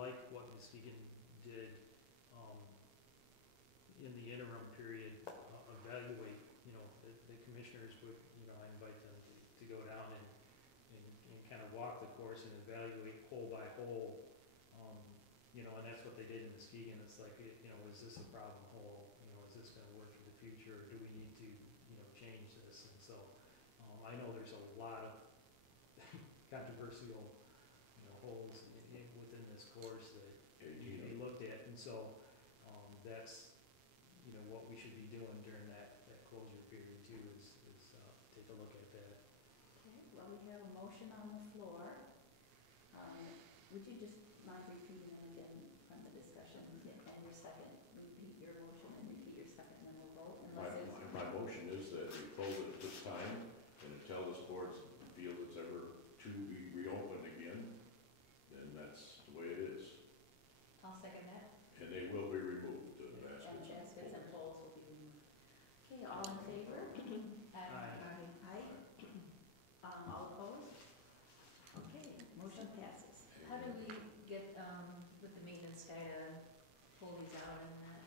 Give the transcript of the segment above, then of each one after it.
like what Muskegon did, in the interim period, evaluate, the commissioners would, I invite them to go down and kind of walk the course and evaluate hole by hole. And that's what they did in Muskegon. It's like, is this a problem hole? Is this gonna work for the future? Or do we need to, change this? And so, I know there's a lot of controversial, holes within this course that need to be looked at. And so, that's, what we should be doing during that closure period too, is take a look at that. Okay, well, we have a motion on the floor. Would you just mind repeating it again from the discussion and your second? Repeat your motion and repeat your second, and then we'll vote. My motion is that we close it at this time, and until this board feels it's ever to be reopened again, then that's the way it is. I'll second that. And they will be removed, the baskets. And baskets and bowls will be removed. Okay, all in favor? Aye. Aye. All opposed? Okay, motion passes. How do we get, with the maintenance guy to pull these out and that?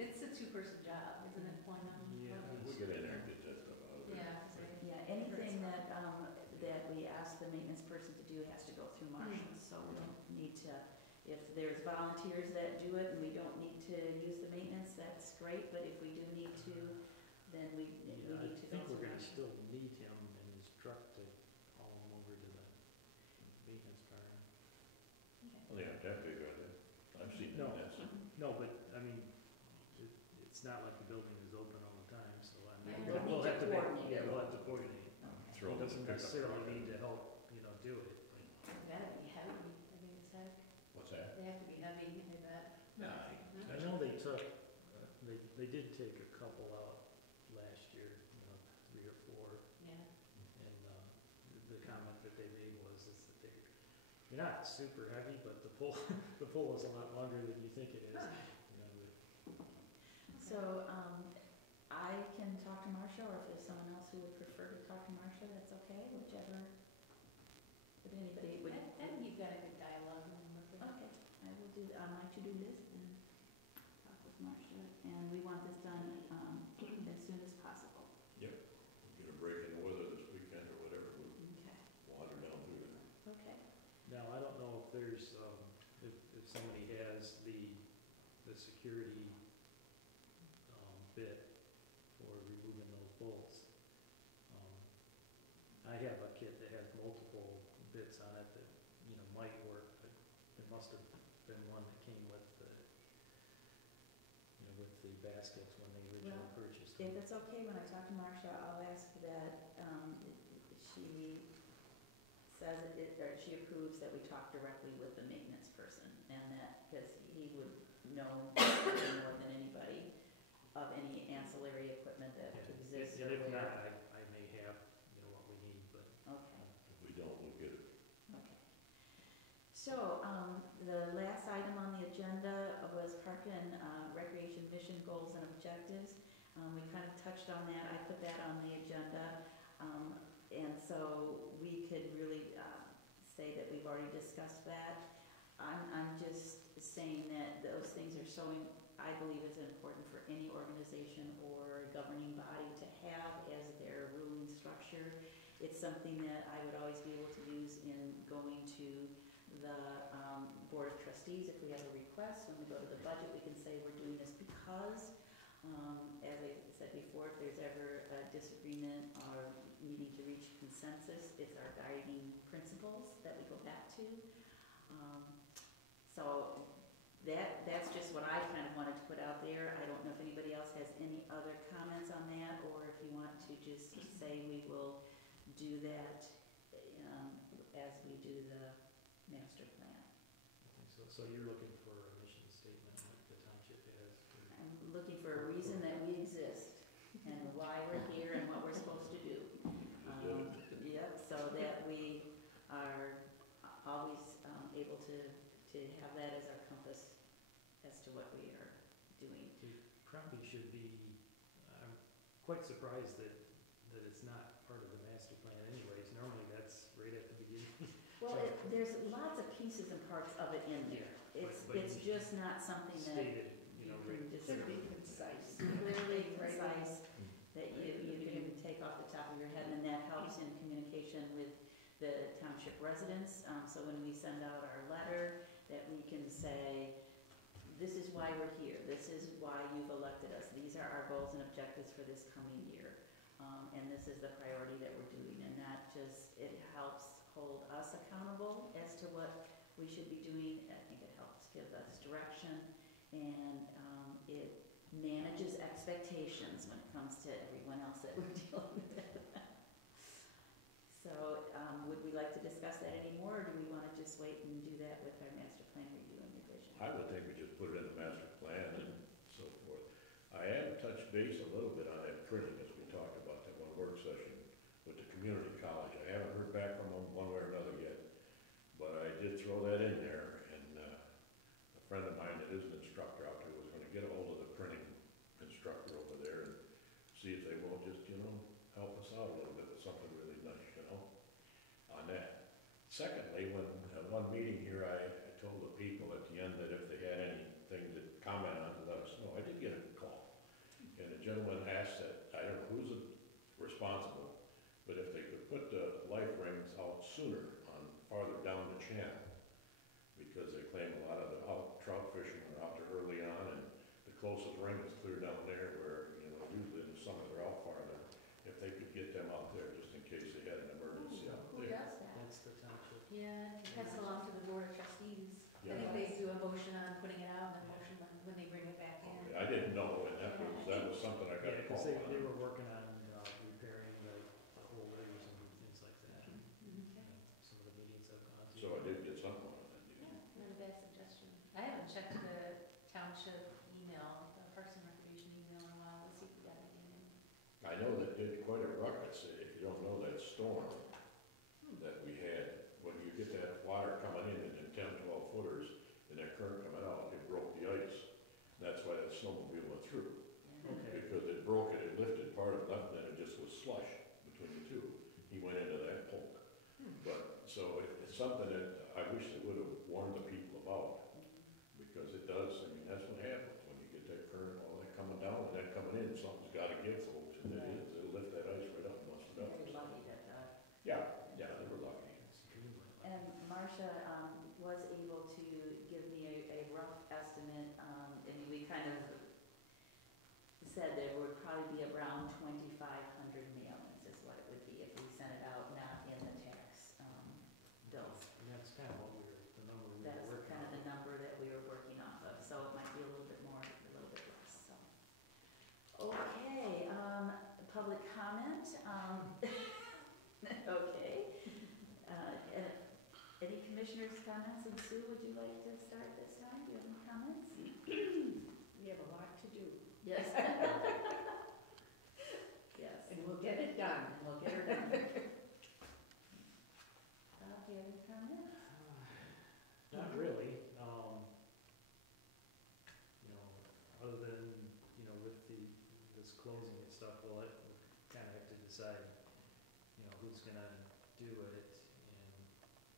It's a two-person job, isn't it, one? Yeah. We'll get in there and get that stuff out of there. Yeah. Yeah, anything that, that we ask the maintenance person to do has to go through Marshall, so we don't need to, if there's volunteers that do it and we don't need to use the maintenance, that's great, but if we do need to, then we need to go I think through we're gonna Marshall. still need him and his truck to haul him over to the maintenance barn. Okay. Well, they aren't that big, are they? I've seen No. that. No, but, I mean, it's not like the building is open all the time, so I mean, Yeah, we'll we'll have to need to coordinate. yeah, we'll have to coordinate. Okay. Throw He them in doesn't the pickup necessarily truck. need to help, do it. That'd be heavy, I think it's like, What's that? they have to be heavy, I bet. No. I know they took, they did take a couple out last year, 3 or 4, Yeah. and the comment that they made was is that they're not super heavy, but the pull the pull is a lot longer than you think it is. So, I can talk to Marcia, or if there's someone else who would prefer to talk to Marcia, that's okay, whichever. Would anybody, would? I think you've got a good dialogue with them. Okay, I will do, on my to-do list and talk with Marcia, and we want this done, as soon as possible. Yep. Get a break in the weather this weekend or whatever, we'll Okay, water down through there. okay. Now, I don't know if there's, if somebody has the security bit for removing those bolts. I have a kit that has multiple bits on it that, might work, but it must have been one that came with the, with the baskets when they originally purchased If them. it's okay, when I talk to Marcia, I'll ask that, she says or she approves that we talk directly with the maintenance person, and that, because he would know more than anybody of any ancillary equipment that exists. And or if where. not, I may have, what we need, but. Okay. If we don't, we'll get it. Okay. So, the last item on the agenda was Park and Recreation Mission Goals and Objectives. We kind of touched on that. I put that on the agenda. And so we could really say that we've already discussed that. I'm just saying that those things are so, I believe is important for any organization or governing body to have as their ruling structure. It's something that I would always be able to use in going to the Board of Trustees if we have a request. When we go to the budget, we can say we're doing this because, as I said before, if there's ever a disagreement or needing to reach consensus, it's our guiding principles that we go back to. So that's just what I kind of wanted to put out there. I don't know if anybody else has any other comments on that, or if you want to just say we will do that as we do the master plan. So you're looking for a mission statement like the township has? I'm looking for a reason that we exist and why we're here and what we're supposed to do. Yep, so that we are always able to have that as our compass as to what we are doing. It probably should be, I'm quite surprised that it's not part of the master plan anyways. Normally that's right at the beginning. Well, there's lots of pieces and parts of it in there. But It's just not something that stated, you know, you can just Should be concise. clearly Right. concise, that you can take off the top of your head, and that helps in communication with the township residents. So when we send out our letter, that we can say, this is why we're here, this is why you've elected us, these are our goals and objectives for this coming year. And this is the priority that we're doing, and that just, it helps hold us accountable as to what we should be doing. I think it helps give us direction, and it manages expectations when it comes to everyone else that we're dealing with. So, would we like to discuss that anymore, or do we wanna just wait and do that with our master plan review and revision? I would think we just put it in the master plan and so forth. I have touched base a little bit on that printing, as we talked about that one work session with the community college. I haven't heard back from them one way or another yet, but I did throw that in there, and a friend of mine that is an instructor out there was gonna get a hold of the printing instructor over there and see if they will just, help us out a little bit with something really nice, on that. Secondly, when at one meeting here, I told the people at the end that if they had anything to comment on, to let us know. I did get a call, and the gentleman asked that, I don't know who's responsible, but if they could put the life rings out sooner on farther down the channel, because they claim a lot of the trout fishing are out there early on, and the closest ring is clear down there where, usually in the summer they're out farther. If they could get them out there just in case they had an emergency out Who there. does that? That's the township. Yeah, it pass it along to the board of trustees. I Yeah. think they do a motion on putting it out and a motion on when they bring it back in. I didn't know, and that was something I got Yeah, a because call they on. were working on repairing the holders and things like that. Okay. Some of the meetings I've gone to. So I did get something on that. Yeah, not a bad suggestion. I haven't checked the township email, the Parks and Recreation email in a while, let's see if we got anything in. I know that did quite a ruckus, if you don't know that storm that we had, when you get that water coming in 10, 12 footers, and that current coming out, it broke the ice. That's why that snowmobile went through, Okay. because it broke it, it lifted part of it up, and then it just was slush between the two. He went into that poke. But, so it's something that I wish they would have warned the people about, because it does, that's what happens, when you get that current, all that coming down, and that coming in, something's gotta give, folks, and it is, it'll lift that ice right up and bust it up. Very lucky that, Yeah, they were lucky. and Marcia, was able to give me a rough estimate, and we kind of said there would probably be around 2,500 mailings is what it would be if we sent it out, not in the tax, bills. And that's kind of the number we were That's working kind of on. the number that we were working off of, so it might be a little bit more, a little bit less, so. Okay, public comment, okay. Any commissioners' comments, and Sue, would you like to start this time? Do you have any comments? We have a lot to do, Yes. Yes. and we'll get it done. And we'll get her done. Do you have any comments? Not really, other than, with this closing and stuff, we'll kind of have to decide, who's gonna do it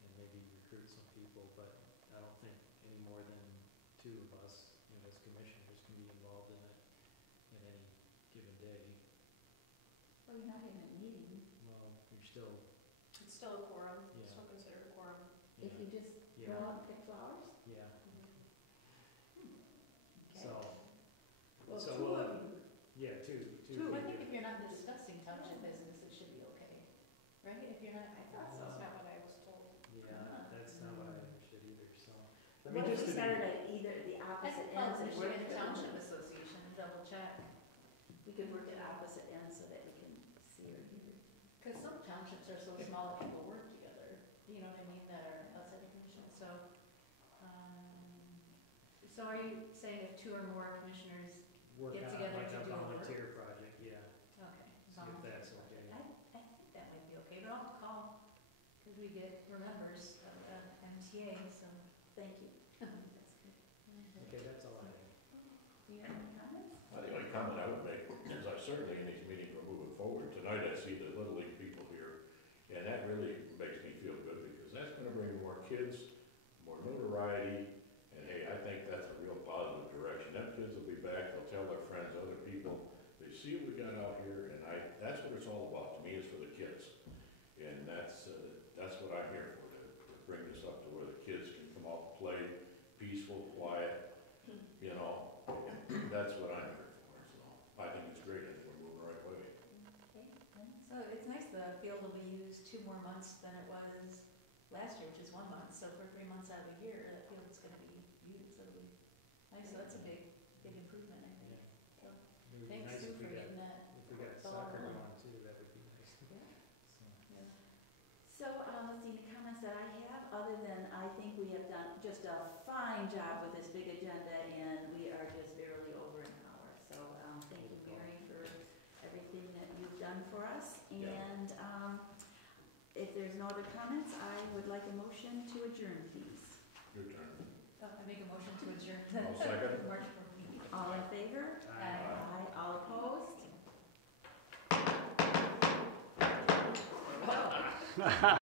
and maybe recruit some people, but I don't think any more than two of us, as commissioners can be involved in it in any given day. Well, you're not having a meeting. Well, you're still, It's still a quorum, Yeah. still considered a quorum. If you just go yeah, out and pick flowers? yeah, Okay. Well, so two we'll of have, you, yeah, two. I think if you're not discussing township business, it should be okay, right? If you're not, I thought so, that's not what I was told. Yeah, that's not what I understood either, so. I What mean, if just we to be- started at either the I opposite could call ends the and work Michigan at Township Association and double check. We could work at opposite ends so that we can see or hear. Because some townships are so small that people work together, you know what I mean, that are outside the commission, so. So are you saying if two or more commissioners, Work get on together like to a do the work? volunteer project, yeah, okay. as see long if as that's it's okay. I think that might be okay, but I'll call, because we we're members of MTA, so. Thank you. That's good. Okay, that's all I have. Do you have any comments? The only comment I would make is I certainly in these meetings we're moving forward. Tonight I see the Little League people here, and that really makes me feel good, because that's gonna bring so for 3 months out of the year, that field's gonna be used, so it'll be nice, so that's a big improvement, I think. So, It would be thanks nice Sue if we for got, getting that. if we got the ball soccer rolling. going too, that would be nice. So, So, let's see, the comments that I have, other than I think we have done just a fine job with this big agenda, and we are just barely over an hour. So, thank you, Mary, for everything that you've done for us. Yeah. And, if there's no other comments, I would like a motion to adjourn, please. Your turn. Oh, I make a motion to adjourn I'll the second. March 4th meeting. All in favor? Aye. Aye. All opposed?